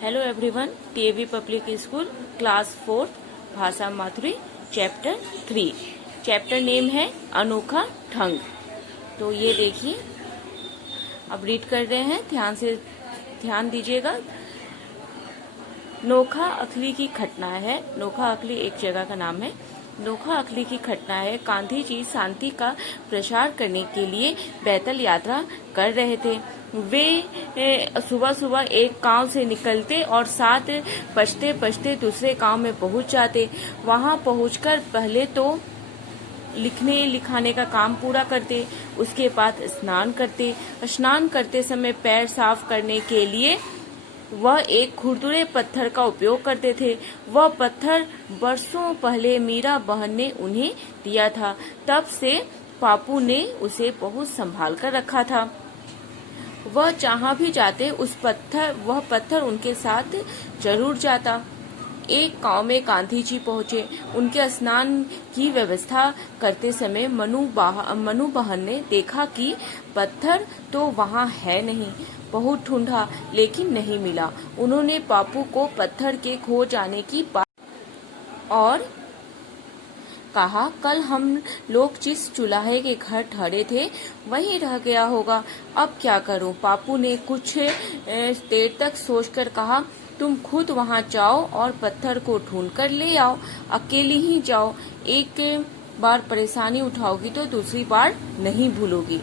Hello everyone, TAV public school class 4 Bhasha माधुरी chapter 3। Chapter name है अनोखा ढंग। तो ये देखिए, अब रीड कर रहे हैं, ध्यान दीजिएगा। नोखा अखली की घटना है। नोखा अखली एक जगह का नाम है। नोखा अखली की घटना है। गांधी जी शांति का प्रसार करने के लिए पैदल यात्रा कर रहे थे। वे सुबह सुबह एक गांव से निकलते और 7 बजते बजते दूसरे गांव में पहुंच जाते। वहां पहुंचकर पहले तो लिखने लिखाने का काम पूरा करते, उसके बाद स्नान करते। स्नान करते समय पैर साफ करने के लिए वह एक खुरदुरे पत्थर का उपयोग करते थे। वह पत्थर बरसों पहले मीरा बहन ने उन्हें दिया था। तब से पापू ने उसे बहुत संभाल कर रखा था। वह जहाँ भी जाते वह पत्थर उनके साथ जरूर जाता। एक गांव में गांधी जी पहुंचे। उनके स्नान की व्यवस्था करते समय मनु बहन ने देखा कि पत्थर तो वहाँ है नहीं। बहुत ढूंढा लेकिन नहीं मिला। उन्होंने पापू को पत्थर के खो जाने की बात और कहा, कल हम लोग जिस चुलाहे के घर ठहरे थे वहीं रह गया होगा। अब क्या करूं? पापू ने कुछ देर तक सोचकर कहा, तुम खुद वहां जाओ और पत्थर को ढूंढ कर ले आओ। अकेली ही जाओ। एक बार परेशानी उठाओगी तो दूसरी बार नहीं भूलोगी।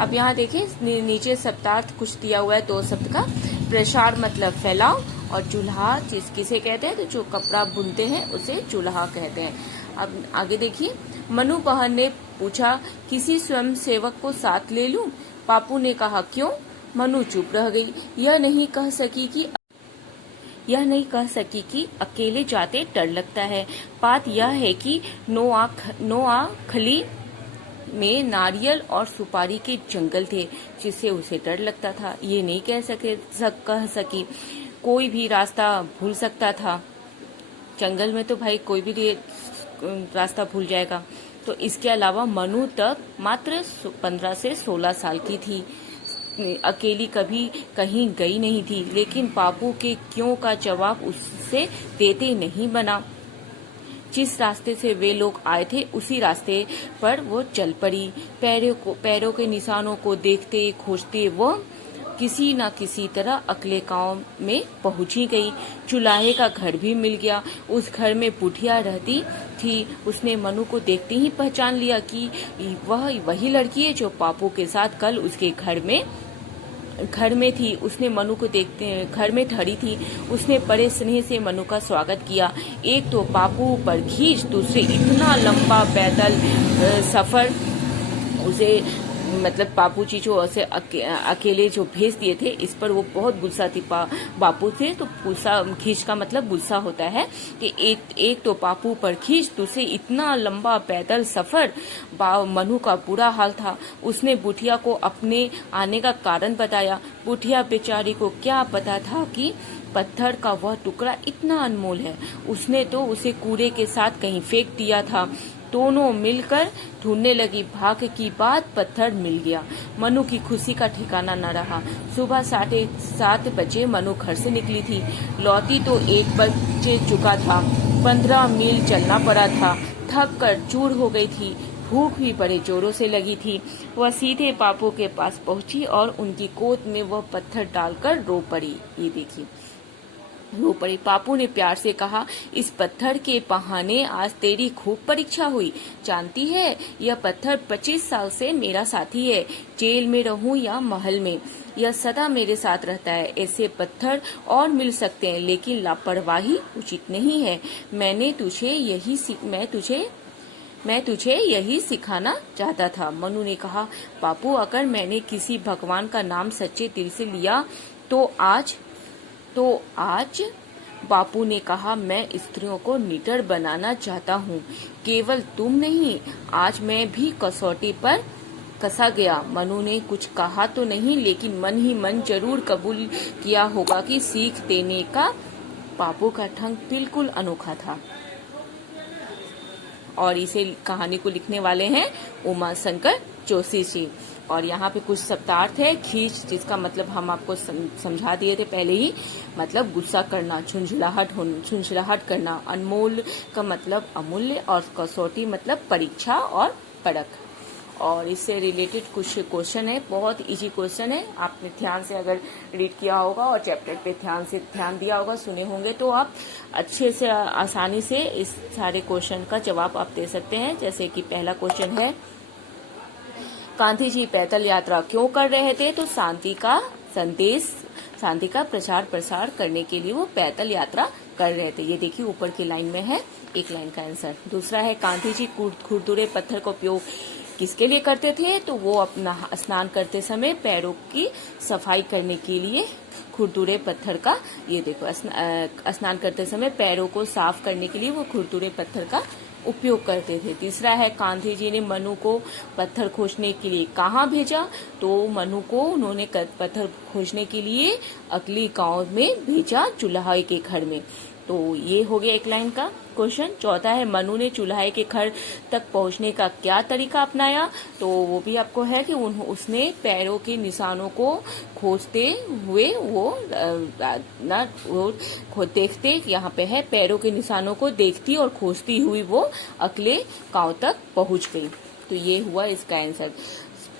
अब यहाँ देखिए, नीचे शब्दार्थ कुछ दिया हुआ है 2 शब्द का। प्रसार मतलब फैलाओ और चूल्हा किसे कहते हैं? तो जो कपड़ा बुनते हैं उसे चूल्हा कहते हैं। अब आगे देखिए, मनु बहन ने पूछा, किसी स्वयं सेवक को साथ ले लूं? पापू ने कहा, क्यों? मनु चुप रह गई। यह नहीं कह सकी कि अकेले जाते डर लगता है। बात यह है कि नोआखली में नारियल और सुपारी के जंगल थे जिससे उसे डर लगता था। ये नहीं कह सकी कोई भी रास्ता भूल सकता था। जंगल में तो भाई कोई भी रास्ता भूल जाएगा। तो इसके अलावा मनु तक मात्र 15 से 16 साल की थी। अकेली कभी कहीं गई नहीं थी, लेकिन पापू के क्यों का जवाब उससे देते नहीं बना। जिस रास्ते से वे लोग आए थे उसी रास्ते पर वो चल पड़ी। पैरों के निशानों को देखते खोजते वो किसी न किसी तरह अगले गांव में पहुंची गई। चुलाहे का घर भी मिल गया। उस घर में बुढ़िया रहती थी। उसने मनु को देखते ही पहचान लिया कि वह वही लड़की है जो पापू के साथ कल उसके घर में थी। उसने मनु को देखते घर में ठहरी थी। उसने बड़े स्नेह से मनु का स्वागत किया। एक तो पापू पर खींच, दूसरे इतना लंबा पैदल सफर। उसे मतलब पापू जी जो ऐसे अकेले जो भेज दिए थे, इस पर वो बहुत गुस्सा थी बापू से। तो गुस्सा, खींच का मतलब गुस्सा होता है कि एक तो पापू पर खींच, दूसरे इतना लंबा पैदल सफर। मनु का बुरा हाल था। उसने बुढ़िया को अपने आने का कारण बताया। बुढ़िया बेचारी को क्या पता था कि पत्थर का वह टुकड़ा इतना अनमोल है। उसने तो उसे कूड़े के साथ कहीं फेंक दिया था। दोनों मिलकर ढूंढने लगी। भाग्य की बात पत्थर मिल गया। मनु की खुशी का ठिकाना न रहा। सुबह 7:30 बजे मनु घर से निकली थी। लौटी तो 1 बज चुका था। 15 मील चलना पड़ा था। थक कर चूर हो गई थी। भूख भी बड़े जोरों से लगी थी। वह सीधे पापू के पास पहुंची और उनकी गोद में वह पत्थर डालकर रो पड़ी। ये देखिए, रो पड़ी। पापू ने प्यार से कहा, इस पत्थर के बहाने आज तेरी खूब परीक्षा हुई। जानती है, यह पत्थर 25 साल से मेरा साथी है। जेल में रहूं या महल में, यह सदा मेरे साथ रहता है। ऐसे पत्थर और मिल सकते हैं, लेकिन लापरवाही उचित नहीं है। मैं तुझे यही सिखाना चाहता था। मनु ने कहा, पापू, अगर मैंने किसी भगवान का नाम सच्चे दिल से लिया तो आज बापू ने कहा, मैं स्त्रियों को निडर बनाना चाहता हूँ। केवल तुम नहीं, आज मैं भी कसौटी पर कसा गया। मनु ने कुछ कहा तो नहीं, लेकिन मन ही मन जरूर कबूल किया होगा कि सीख देने का बापू का ढंग बिल्कुल अनोखा था। और इसे कहानी को लिखने वाले हैं उमा शंकर जोशी जी। और यहाँ पे कुछ शब्दार्थ है। खींच, जिसका मतलब हम आपको समझा दिए थे पहले ही, मतलब गुस्सा करना, झुंझलाहट करना। अनमोल का मतलब अमूल्य, और कसौटी मतलब परीक्षा और परख। और इससे रिलेटेड कुछ क्वेश्चन है, बहुत इजी क्वेश्चन है। आपने ध्यान से अगर रीड किया होगा और चैप्टर पे ध्यान दिया होगा, सुने होंगे, तो आप अच्छे से आसानी से इस सारे क्वेश्चन का जवाब आप दे सकते हैं। जैसे कि पहला क्वेश्चन है, गांधी जी पैदल यात्रा क्यों कर रहे थे? तो शांति का संदेश, शांति का प्रचार प्रसार करने के लिए वो पैदल यात्रा कर रहे थे। ये देखिए ऊपर की लाइन में है एक लाइन का आंसर। दूसरा है, गांधी जी खुरदुरे पत्थर का उपयोग किसके लिए करते थे? तो वो अपना स्नान करते समय पैरों की सफाई करने के लिए खुरदुरे पत्थर का, ये देखो स्नान करते समय पैरों को साफ करने के लिए वो खुरदुरे पत्थर का उपयोग करते थे। तीसरा है, गांधी जी ने मनु को पत्थर खोजने के लिए कहाँ भेजा? तो मनु को उन्होंने पत्थर खोजने के लिए अगली गांव में भेजा, चुल्हाई के घर में। तो ये हो गया एक लाइन का क्वेश्चन। चौथा है, मनु ने चुल्हाई के घर तक पहुंचने का क्या तरीका अपनाया? तो वो भी आपको है कि उसने पैरों के निशानों को खोजते हुए वो देखते, यहाँ पे है, पैरों के निशानों को देखती और खोजती हुई वो अगले गांव तक पहुंच गई। तो ये हुआ इसका आंसर।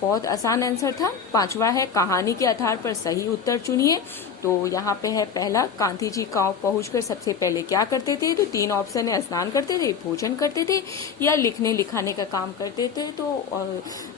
बहुत आसान आंसर था। पांचवा है, कहानी के आधार पर सही उत्तर चुनिए। तो यहाँ पे है पहला, गांधी जी गांव पहुंचकर सबसे पहले क्या करते थे? तो तीन ऑप्शन है, स्नान करते थे, भोजन करते थे, या लिखने लिखाने का काम करते थे। तो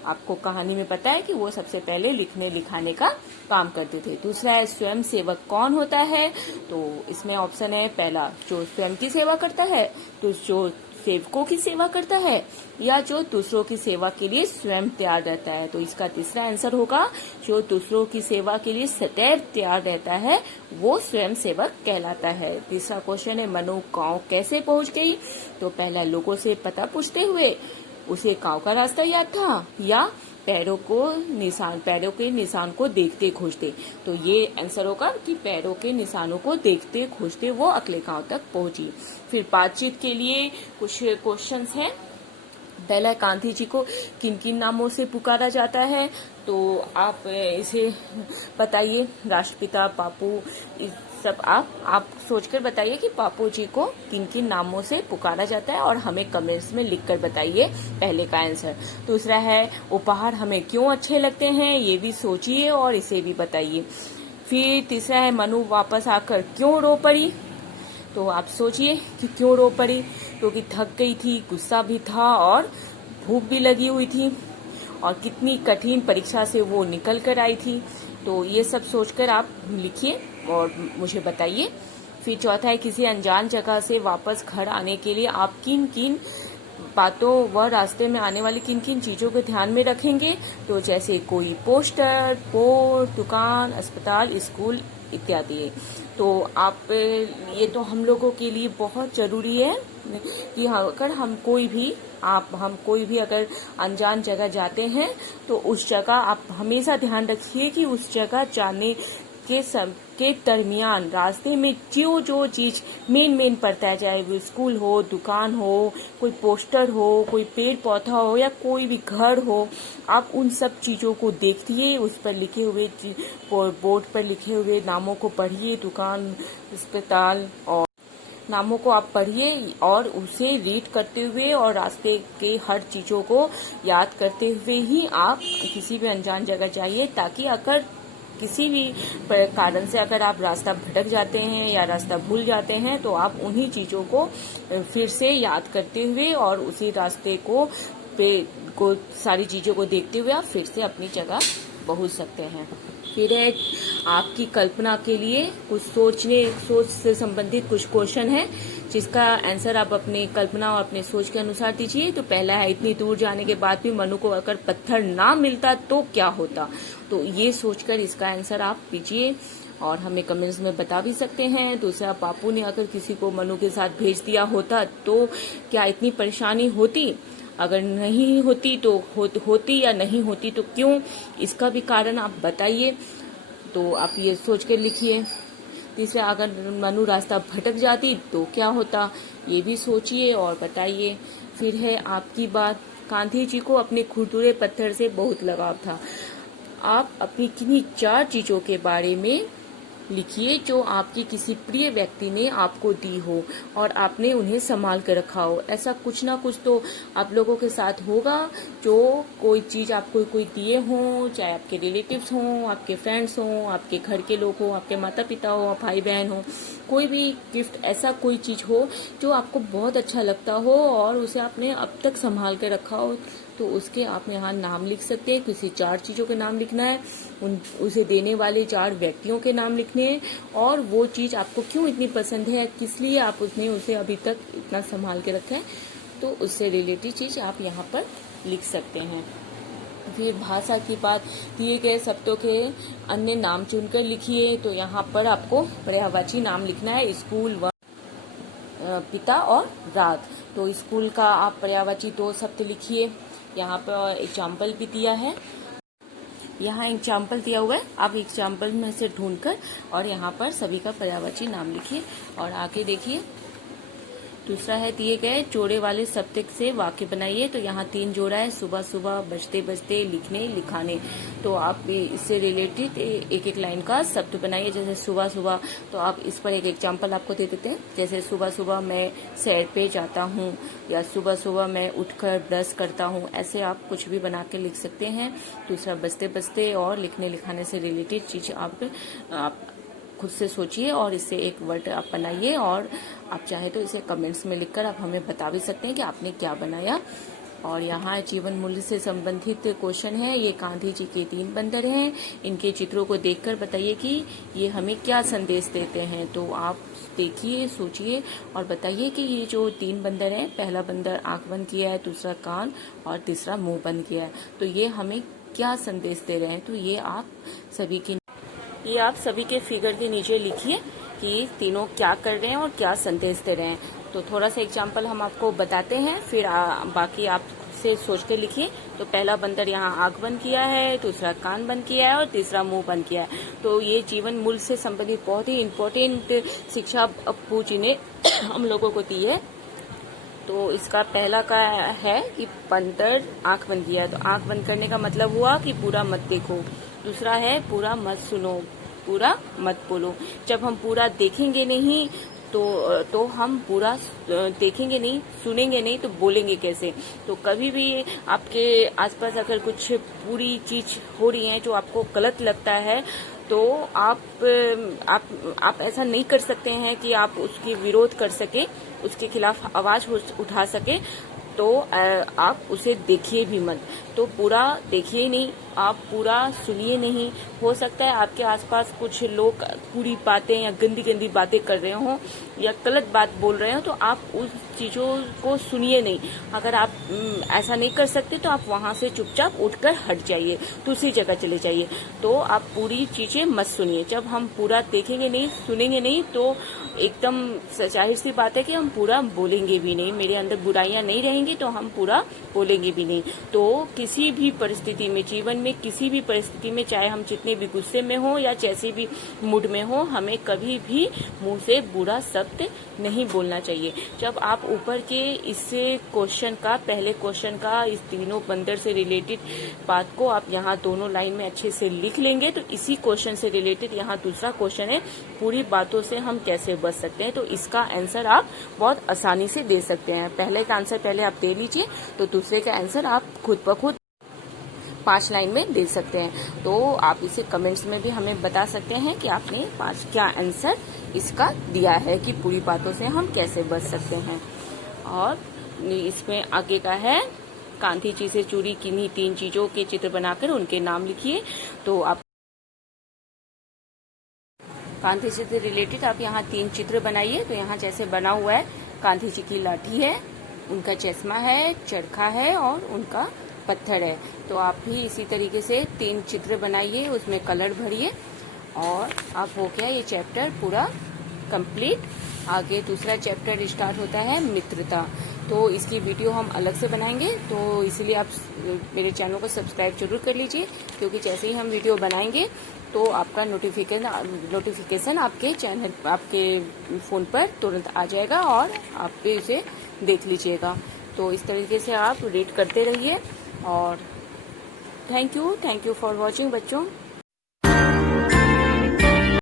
आपको कहानी में पता है कि वो सबसे पहले लिखने लिखाने का काम करते थे। दूसरा है, स्वयं सेवक कौन होता है? तो इसमें ऑप्शन है पहला, जो स्वयं की सेवा करता है, तो जो सेवकों की सेवा करता है, या जो दूसरों की सेवा के लिए स्वयं तैयार रहता है। तो इसका तीसरा आंसर होगा, जो दूसरों की सेवा के लिए सदैव तैयार रहता है वो स्वयं सेवक कहलाता है। तीसरा क्वेश्चन है, मनु गांव कैसे पहुंच गई? तो पहला, लोगों से पता पूछते हुए, उसे गांव का रास्ता याद था, या पैरों के निशान को देखते खोजते। तो ये आंसर होगा कि पैरों के निशानों को देखते खोजते वो अगले गांव तक पहुंची। फिर बातचीत के लिए कुछ क्वेश्चंस हैं। पहला, गांधी जी को किन किन नामों से पुकारा जाता है? तो आप इसे बताइए, राष्ट्रपिता, बापू, सब आप सोचकर बताइए कि बापू जी को किन किन नामों से पुकारा जाता है, और हमें कमेंट्स में लिखकर बताइए पहले का आंसर। दूसरा है, उपहार हमें क्यों अच्छे लगते हैं? ये भी सोचिए और इसे भी बताइए। फिर तीसरा है, मनु वापस आकर क्यों रो पड़ी? तो आप सोचिए कि क्यों रो पड़ी, क्योंकि थक गई थी, गुस्सा भी था और भूख भी लगी हुई थी, और कितनी कठिन परीक्षा से वो निकल कर आई थी। तो ये सब सोचकर आप लिखिए और मुझे बताइए। फिर चौथा है, किसी अनजान जगह से वापस घर आने के लिए आप किन किन बातों व रास्ते में आने वाली किन किन चीजों को ध्यान में रखेंगे? तो जैसे कोई पोस्टर, बोर्ड, दुकान, अस्पताल, स्कूल इत्यादि। तो आप ये तो हम लोगों के लिए बहुत जरूरी है कि अगर हम कोई भी अगर अनजान जगह जाते हैं तो उस जगह आप हमेशा ध्यान रखिए कि उस जगह जाने के दरमियान रास्ते में जो चीज मेन पड़ता है, चाहे वो स्कूल हो, दुकान हो, कोई पोस्टर हो, कोई पेड़ पौधा हो, या कोई भी घर हो, आप उन सब चीजों को देखिए। उस पर लिखे हुए बोर्ड पर लिखे हुए नामों को पढ़िए, दुकान, अस्पताल, और नामों को आप पढ़िए और उसे रीड करते हुए और रास्ते के हर चीजों को याद करते हुए ही आप किसी भी अनजान जगह जाइए, ताकि अगर किसी भी कारण से अगर आप रास्ता भटक जाते हैं या रास्ता भूल जाते हैं तो आप उन्हीं चीजों को फिर से याद करते हुए और उसी रास्ते को सारी चीजों को देखते हुए आप फिर से अपनी जगह पहुंच सकते हैं। फिर है आपकी कल्पना के लिए कुछ सोच से संबंधित कुछ क्वेश्चन है, जिसका आंसर आप अपनी कल्पना और अपने सोच के अनुसार दीजिए। तो पहला है, इतनी दूर जाने के बाद भी मनु को अगर पत्थर ना मिलता तो क्या होता? तो ये सोचकर इसका आंसर आप दीजिए और हमें कमेंट्स में बता भी सकते हैं। दूसरा, बापू ने अगर किसी को मनु के साथ भेज दिया होता तो क्या इतनी परेशानी होती? अगर नहीं होती तो होती या नहीं होती तो क्यों? इसका भी कारण आप बताइए। तो आप ये सोच कर लिखिए। तीसरा, अगर मनु रास्ता भटक जाती तो क्या होता? ये भी सोचिए और बताइए। फिर है आपकी बात गांधी जी को अपने खुरदुरे पत्थर से बहुत लगाव था। आप अपनी किन्हीं 4 चीजों के बारे में लिखिए जो आपकी किसी प्रिय व्यक्ति ने आपको दी हो और आपने उन्हें संभाल कर रखा हो। ऐसा कुछ ना कुछ तो आप लोगों के साथ होगा जो कोई चीज आपको कोई दिए हों, चाहे आपके रिलेटिव्स हों, आपके फ्रेंड्स हों, आपके घर के लोग हों, आपके माता पिता हो, भाई बहन हो, कोई भी गिफ्ट, ऐसा कोई चीज हो जो आपको बहुत अच्छा लगता हो और उसे आपने अब तक संभाल कर रखा हो, तो उसके आप यहाँ नाम लिख सकते हैं। किसी 4 चीजों के नाम लिखना है, उसे देने वाले 4 व्यक्तियों के नाम लिखने हैं और वो चीज आपको क्यों इतनी पसंद है, किस लिए आप उसने उसे अभी तक इतना संभाल के रखा है, तो उससे रिलेटेड चीज आप यहाँ पर लिख सकते हैं। फिर भाषा की बात, दिए गए शब्दों के अन्य नाम चुनकर लिखिए। तो यहाँ पर आपको पर्यायवाची नाम लिखना है, स्कूल, पिता और रात। तो स्कूल का आप पर्यायवाची 2 शब्द लिखिए। यहाँ पर एग्जाम्पल भी दिया है, यहाँ एग्जाम्पल दिया हुआ है, आप एग्जाम्पल में से ढूंढकर और यहाँ पर सभी का पर्यायवाची नाम लिखिए। और आगे देखिए, दूसरा है दिए गए जोड़े वाले शब्द से वाक्य बनाइए। तो यहाँ 3 जोड़ा है, सुबह सुबह, बजते बजते, लिखने लिखाने। तो आप इससे रिलेटेड एक एक लाइन का शब्द बनाइए। जैसे सुबह सुबह, तो आप इस पर एक एग्जाम्पल आपको दे देते हैं। जैसे सुबह सुबह मैं सैर पे जाता हूँ, या सुबह सुबह मैं उठकर ब्रश करता हूँ। ऐसे आप कुछ भी बना के लिख सकते हैं। दूसरा बजते बजते और लिखने लिखाने से रिलेटेड चीज आप खुद से सोचिए और इससे एक वर्ड आप बनाइए और आप चाहे तो इसे कमेंट्स में लिखकर आप हमें बता भी सकते हैं कि आपने क्या बनाया। और यहाँ जीवन मूल्य से संबंधित क्वेश्चन है। ये गांधी जी के 3 बंदर हैं। इनके चित्रों को देखकर बताइए कि ये हमें क्या संदेश देते हैं। तो आप देखिए, सोचिए और बताइए कि ये जो 3 बंदर हैं, पहला बंदर आंख बंद किया है, दूसरा कान और तीसरा मुंह बंद किया है, तो ये हमें क्या संदेश दे रहे हैं। तो ये आप सभी के फिगर के नीचे लिखिए कि तीनों क्या कर रहे हैं और क्या संदेश दे रहे हैं। तो थोड़ा सा एग्जाम्पल हम आपको बताते हैं, फिर बाकी आप से सोच के लिखिए। तो पहला बंदर यहाँ आंख बंद किया है, दूसरा कान बंद किया है और तीसरा मुंह बंद किया है। तो ये जीवन मूल्य से संबंधित बहुत ही इम्पोर्टेंट शिक्षा अप्पू जी ने हम लोगों को दी है। तो इसका पहला का है कि बंदर आंख बंद किया है। तो आंख बंद करने का मतलब हुआ कि पूरा मत देखो। दूसरा है पूरा मत सुनो, पूरा मत बोलो। जब हम पूरा देखेंगे नहीं तो हम पूरा देखेंगे नहीं, सुनेंगे नहीं, तो बोलेंगे कैसे। तो कभी भी आपके आसपास अगर कुछ पूरी चीज हो रही है जो आपको गलत लगता है, तो आप ऐसा नहीं कर सकते हैं कि आप उसकी विरोध कर सके, उसके खिलाफ आवाज उठा सके। तो आप उसे देखिए भी मत। तो पूरा देखिए नहीं, आप पूरा सुनिए नहीं। हो सकता है आपके आसपास कुछ लोग पूरी बातें या गंदी गंदी बातें कर रहे हों या गलत बात बोल रहे हो, तो आप उस चीजों को सुनिए नहीं। अगर आप ऐसा नहीं कर सकते तो आप वहां से चुपचाप उठकर हट जाइए, दूसरी जगह चले जाइए। तो आप पूरी चीजें मत सुनिए। जब हम पूरा देखेंगे नहीं, सुनेंगे नहीं, तो एकदम जाहिर सी बात है कि हम पूरा बोलेंगे भी नहीं। मेरे अंदर बुराइयां नहीं रहेंगी तो हम पूरा बोलेंगे भी नहीं। तो किसी भी परिस्थिति में, जीवन में किसी भी परिस्थिति में, चाहे हम जितने भी गुस्से में हो या जैसे भी मूड में हो, हमें कभी भी मुंह से बुरा शब्द नहीं बोलना चाहिए। जब आप ऊपर के इस क्वेश्चन का, पहले क्वेश्चन का, इस तीनों बंदर से रिलेटेड बात को आप यहाँ दोनों लाइन में अच्छे से लिख लेंगे, तो इसी क्वेश्चन से रिलेटेड यहाँ दूसरा क्वेश्चन है, पूरी बातों से हम कैसे बच सकते हैं। तो इसका आंसर आप बहुत आसानी से दे सकते हैं। पहले का आंसर पहले आप दे लीजिए, तो दूसरे का आंसर आप खुद ब खुद 5 लाइन में दे सकते हैं। तो आप इसे कमेंट्स में भी हमें बता सकते हैं कि आपने 5 क्या आंसर इसका दिया है कि पूरी बातों से हम कैसे बच सकते हैं। और इसमें आगे का है, गांधी जी से जुड़ी किन्हीं 3 चीजों के चित्र बनाकर उनके नाम लिखिए। तो आप गांधी जी से रिलेटेड आप यहाँ 3 चित्र बनाइए। तो यहाँ जैसे बना हुआ है, गांधी जी की लाठी है, उनका चश्मा है, चरखा है और उनका पत्थर है। तो आप भी इसी तरीके से 3 चित्र बनाइए, उसमें कलर भरिए और अब हो गया ये चैप्टर पूरा कंप्लीट। आगे दूसरा चैप्टर स्टार्ट होता है मित्रता। तो इसकी वीडियो हम अलग से बनाएंगे, तो इसलिए आप मेरे चैनल को सब्सक्राइब जरूर कर लीजिए, क्योंकि जैसे ही हम वीडियो बनाएंगे तो आपका नोटिफिकेशन आपके चैनल, आपके फ़ोन पर तुरंत आ जाएगा और आप भी उसे देख लीजिएगा। तो तो इस तरीके से आप रीड करते रहिए। और थैंक यू फॉर वॉचिंग बच्चों।